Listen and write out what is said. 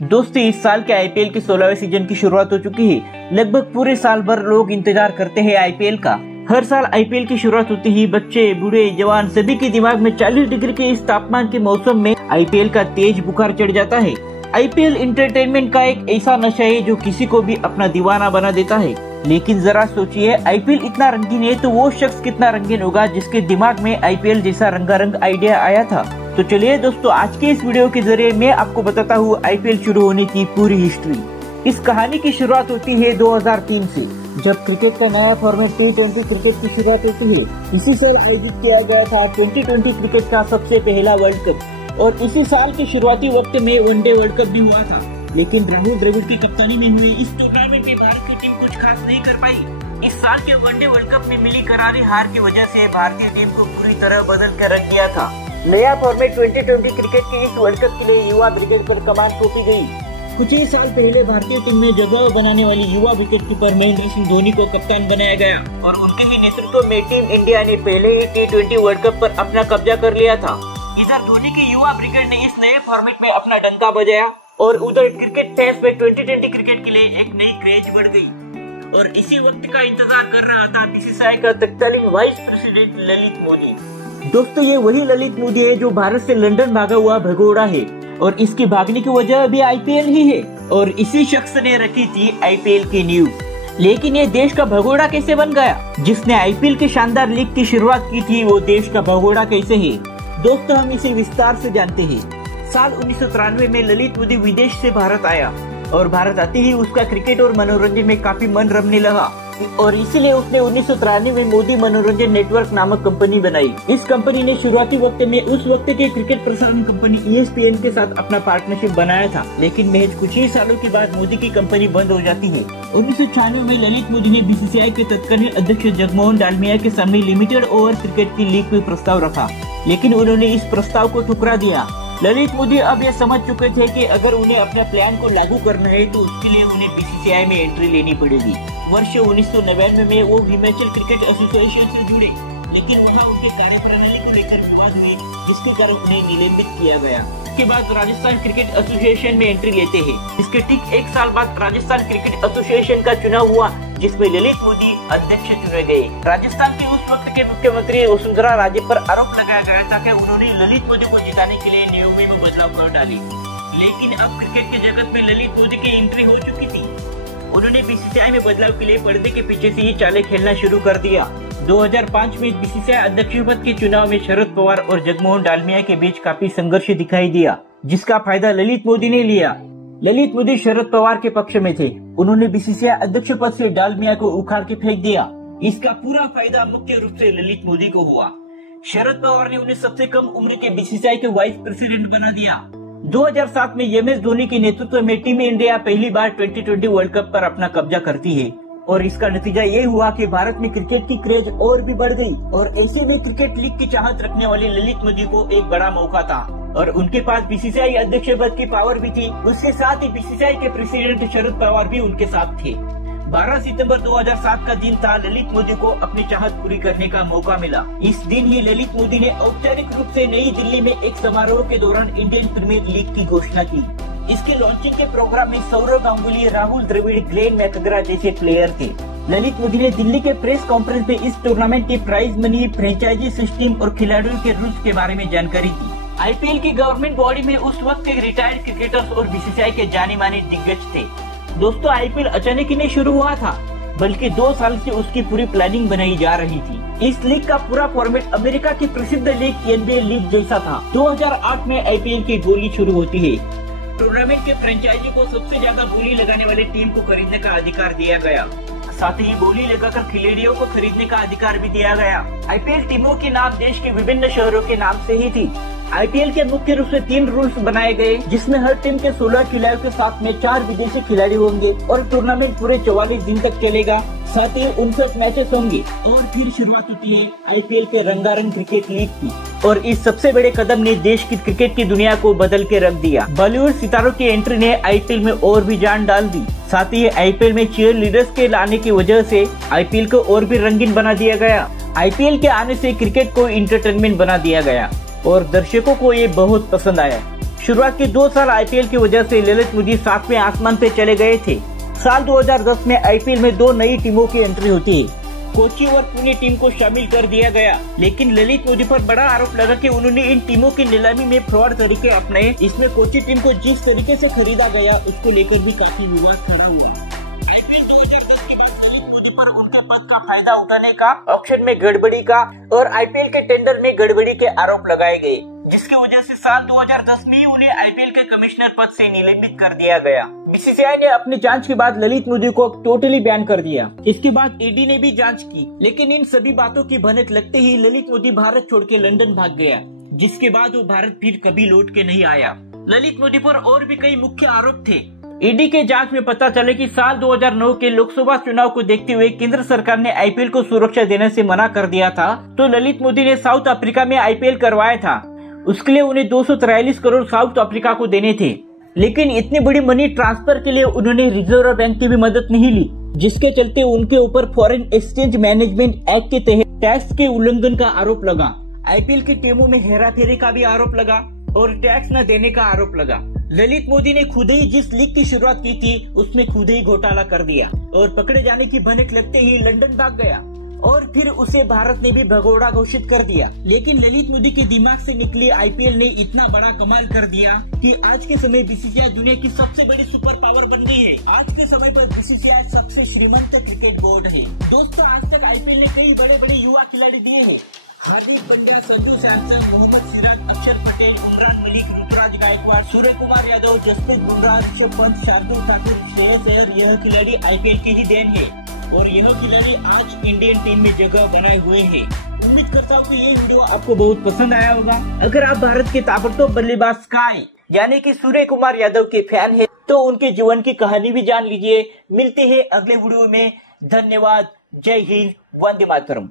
दोस्तों इस साल के आईपीएल के 16वें सीजन की शुरुआत हो चुकी है। लगभग पूरे साल भर लोग इंतजार करते हैं आईपीएल का। हर साल आईपीएल की शुरुआत होती ही बच्चे बूढ़े जवान सभी के दिमाग में 40 डिग्री के इस तापमान के मौसम में आईपीएल का तेज बुखार चढ़ जाता है। आईपीएल एंटरटेनमेंट का एक ऐसा नशा है जो किसी को भी अपना दीवाना बना देता है। लेकिन जरा सोचिए, आईपीएल इतना रंगीन है तो वो शख्स कितना रंगीन होगा जिसके दिमाग में आईपीएल जैसा रंगारंग आइडिया आया था। तो चलिए दोस्तों, आज के इस वीडियो के जरिए मैं आपको बताता हूँ आईपीएल शुरू होने की पूरी हिस्ट्री। इस कहानी की शुरुआत होती है 2003 से, जब क्रिकेट का नया फॉर्मेट T20 क्रिकेट की शुरुआत होती है। इसी साल आयोजित किया गया था 2020 क्रिकेट का सबसे पहला वर्ल्ड कप और इसी साल के शुरुआती वक्त में वनडे वर्ल्ड कप भी हुआ था। लेकिन राहुल द्रविड़ की कप्तानी में हुए इस टूर्नामेंट में भारत की टीम कुछ खास नहीं कर पाई। इस साल के वनडे वर्ल्ड कप में मिली करारी हार की वजह से भारतीय टीम को पूरी तरह बदल कर रख दिया था। नया फॉर्मेट 2020 क्रिकेट के इस वर्ल्ड कप के लिए युवा ब्रिगेड पर कमान सौंपी गई। कुछ ही साल पहले भारतीय टीम में जगह बनाने वाली युवा विकेट कीपर महेंद्र सिंह धोनी को कप्तान बनाया गया और उनके ही नेतृत्व में टीम इंडिया ने पहले ही T20 वर्ल्ड कप पर अपना कब्जा कर लिया था। इधर धोनी की युवा ब्रिगेड ने इस नए फॉर्मेट में अपना डंका बजाया और उधर क्रिकेट टेस्ट में 2020 क्रिकेट के लिए एक नई क्रेज बढ़ गई। और इसी वक्त का इंतजार कर रहा था बीसीसीआई का तत्कालीन वाइस प्रेसिडेंट ललित मोदी। दोस्तों ये वही ललित मोदी है जो भारत से लंदन भागा हुआ भगोड़ा है और इसके भागने की वजह भी आईपीएल ही है और इसी शख्स ने रखी थी आईपीएल की नींव। लेकिन ये देश का भगोड़ा कैसे बन गया? जिसने आईपीएल के शानदार लीग की शुरुआत की थी वो देश का भगोड़ा कैसे है? दोस्तों हम इसे विस्तार से जानते हैं। साल 1993 में ललित मोदी विदेश से भारत आया और भारत आते ही उसका क्रिकेट और मनोरंजन में काफी मन रमने लगा और इसीलिए उसने 1993 में मोदी मनोरंजन नेटवर्क नामक कंपनी बनाई। इस कंपनी ने शुरुआती वक्त में उस वक्त के क्रिकेट प्रसारण कंपनी ESPN के साथ अपना पार्टनरशिप बनाया था। लेकिन महज कुछ ही सालों के बाद मोदी की कंपनी बंद हो जाती है। 1996 में ललित मोदी ने बीसीसीआई के तत्कालीन अध्यक्ष जगमोहन डालमिया के सामने लिमिटेड ओवर क्रिकेट की लीग में प्रस्ताव रखा, लेकिन उन्होंने इस प्रस्ताव को ठुकरा दिया। ललित मोदी अब ये समझ चुके थे कि अगर उन्हें अपने प्लान को लागू करना है तो उसके लिए उन्हें बीसीसीआई में एंट्री लेनी पड़ेगी। वर्ष 1999 में वो हिमाचल क्रिकेट एसोसिएशन से जुड़े, लेकिन वहाँ उनके कार्यप्रणाली को लेकर विवाद हुए जिसके कारण उन्हें निलंबित किया गया। इसके बाद राजस्थान क्रिकेट एसोसिएशन में एंट्री लेते हैं। इसके ठीक एक साल बाद राजस्थान क्रिकेट एसोसिएशन का चुनाव हुआ जिसमें ललित मोदी अध्यक्ष चुने गए। राजस्थान के उस वक्त के मुख्यमंत्री वसुंधरा राजे पर आरोप लगाया गया था कि उन्होंने ललित मोदी को जिताने के लिए नियमों में बदलाव कर डाली। लेकिन अब क्रिकेट के जगत में ललित मोदी की एंट्री हो चुकी थी। उन्होंने बीसीसीआई में बदलाव के लिए पर्दे के पीछे से ही चालें खेलना शुरू कर दिया। 2005 में बीसीसीआई अध्यक्ष पद के चुनाव में शरद पवार और जगमोहन डालमिया के बीच काफी संघर्ष दिखाई दिया, जिसका फायदा ललित मोदी ने लिया। ललित मोदी शरद पवार के पक्ष में थे। उन्होंने बीसीसीआई अध्यक्ष पद से डालमिया को उखाड़ के फेंक दिया। इसका पूरा फायदा मुख्य रूप से ललित मोदी को हुआ। शरद पवार ने उन्हें सबसे कम उम्र के बीसीसीआई के वाइस प्रेसिडेंट बना दिया। 2007 में MS धोनी के नेतृत्व में टीम इंडिया पहली बार 2020 वर्ल्ड कप पर अपना कब्जा करती है और इसका नतीजा ये हुआ कि भारत में क्रिकेट की क्रेज और भी बढ़ गई और ऐसे में क्रिकेट लीग की चाहत रखने वाले ललित मोदी को एक बड़ा मौका था और उनके पास बीसीसीआई अध्यक्ष पद की पावर भी थी। उसके साथ ही बीसीसीआई के प्रेसिडेंट शरद पवार भी उनके साथ थे। 12 सितंबर 2007 का दिन था। ललित मोदी को अपनी चाहत पूरी करने का मौका मिला। इस दिन ही ललित मोदी ने औपचारिक रूप से नई दिल्ली में एक समारोह के दौरान इंडियन प्रीमियर लीग की घोषणा की। इसके लॉन्चिंग के प्रोग्राम में सौरव गांगुली, राहुल द्रविड़, ग्लेन मैकग्रा जैसे प्लेयर थे। ललित मोदी ने दिल्ली के प्रेस कॉन्फ्रेंस में इस टूर्नामेंट की प्राइज मनी, फ्रेंचाइजी सिस्टम और खिलाड़ियों के रूल्स के बारे में जानकारी दी। आईपीएल की गवर्नमेंट बॉडी में उस वक्त के रिटायर्ड क्रिकेटर्स और बीसीसीआई के जाने माने दिग्गज थे। दोस्तों आईपीएल अचानक ही नहीं शुरू हुआ था, बल्कि 2 साल से उसकी पूरी प्लानिंग बनाई जा रही थी। इस लीग का पूरा फॉर्मेट अमेरिका की प्रसिद्ध लीग NBA लीग जैसा था। 2008 में आईपीएल की बोली शुरू होती है। टूर्नामेंट के फ्रेंचाइजी को सबसे ज्यादा बोली लगाने वाले टीम को खरीदने का अधिकार दिया गया। साथ ही बोली लगाकर खिलाड़ियों को खरीदने का अधिकार भी दिया गया। आईपीएल टीमों के नाम देश के विभिन्न शहरों के नाम से ही थी। आईपीएल के मुख्य रूप से 3 रूल्स बनाए गए, जिसमें हर टीम के 16 खिलाड़ियों के साथ में 4 विदेशी खिलाड़ी होंगे और टूर्नामेंट पूरे 44 दिन तक चलेगा। साथ ही 59 मैचेस होंगे और फिर शुरुआत होती है आईपीएल के रंगारंग क्रिकेट लीग की। और इस सबसे बड़े कदम ने देश की क्रिकेट की दुनिया को बदल के रख दिया। बॉलीवुड सितारों की एंट्री ने आईपीएल में और भी जान डाल दी। साथ ही आईपीएल में चीयर लीडर्स के लाने की वजह से आईपीएल को और भी रंगीन बना दिया गया। आईपीएल के आने से क्रिकेट को एंटरटेनमेंट बना दिया गया और दर्शकों को ये बहुत पसंद आया। शुरुआत के 2 साल आईपीएल की वजह से ललित मोदी 7वें आसमान पे चले गए थे। साल 2010 में आईपीएल में 2 नई टीमों की एंट्री होती है। कोची और पुणे टीम को शामिल कर दिया गया, लेकिन ललित मोदी पर बड़ा आरोप लगा कि उन्होंने इन टीमों की नीलामी में फ्रॉड तरीके अपनाए। इसमें कोची टीम को जिस तरीके से खरीदा गया उसको लेकर भी काफी विवाद खड़ा हुआ। आईपीएल 2010 के बाद ललित मोदी पर उनके पद का फायदा उठाने का, ऑक्शन में गड़बड़ी का और आईपीएल के टेंडर में गड़बड़ी के आरोप लगाए गए, जिसकी वजह से साल 2010 में उन्हें आईपीएल के कमिश्नर पद से निलंबित कर दिया गया। बीसीसीआई ने अपनी जांच के बाद ललित मोदी को टोटली बैन कर दिया। इसके बाद ईडी ने भी जांच की, लेकिन इन सभी बातों की भनक लगते ही ललित मोदी भारत छोड़ के लंदन भाग गया, जिसके बाद वो भारत फिर कभी लौट के नहीं आया। ललित मोदी पर और भी कई मुख्य आरोप थे। ईडी के जांच में पता चले कि साल 2009 के लोकसभा चुनाव को देखते हुए केंद्र सरकार ने आईपीएल को सुरक्षा देने से मना कर दिया था, तो ललित मोदी ने साउथ अफ्रीका में आईपीएल करवाया था। उसके लिए उन्हें 243 करोड़ साउथ अफ्रीका को देने थे, लेकिन इतनी बड़ी मनी ट्रांसफर के लिए उन्होंने रिजर्व बैंक की भी मदद नहीं ली, जिसके चलते उनके ऊपर फॉरेन एक्सचेंज मैनेजमेंट एक्ट के तहत टैक्स के उल्लंघन का आरोप लगा। आईपीएल की टीमों में हेराफेरी का भी आरोप लगा और टैक्स न देने का आरोप लगा। ललित मोदी ने खुद ही जिस लीग की शुरुआत की थी उसमें खुद ही घोटाला कर दिया और पकड़े जाने की भनक लगते ही लंदन भाग गया और फिर उसे भारत ने भी भगोड़ा घोषित कर दिया। लेकिन ललित मोदी के दिमाग से निकले आईपीएल ने इतना बड़ा कमाल कर दिया कि आज के समय बीसीसीआई दुनिया की सबसे बड़ी सुपर पावर बन गई है। आज के समय पर बीसीसीआई सबसे श्रीमंत क्रिकेट बोर्ड है। दोस्तों, आज तक आईपीएल ने कई बड़े बड़े युवा खिलाड़ी दिए हैं। हार्दिक पांड्या, संजू सैमसन, मोहम्मद सिराज, अक्षर पटेल, उमरान मलिक, ऋतुराज गायकवाड़, सूर्य कुमार यादव, जसप्रीत बुमराह, ऋषभ पंत, शार्दुल ठाकुर, श्रेयस अय्यर, यह खिलाड़ी आईपीएल की ही देन है और यह खिलाड़ी आज इंडियन टीम में जगह बनाए हुए हैं। उम्मीद करता हूँ कि ये वीडियो आपको बहुत पसंद आया होगा। अगर आप भारत के ताबड़तोड़ बल्लेबाज स्काई यानी कि सूर्य कुमार यादव के फैन है तो उनके जीवन की कहानी भी जान लीजिए। मिलते हैं अगले वीडियो में। धन्यवाद। जय हिंद। वंदे मातरम।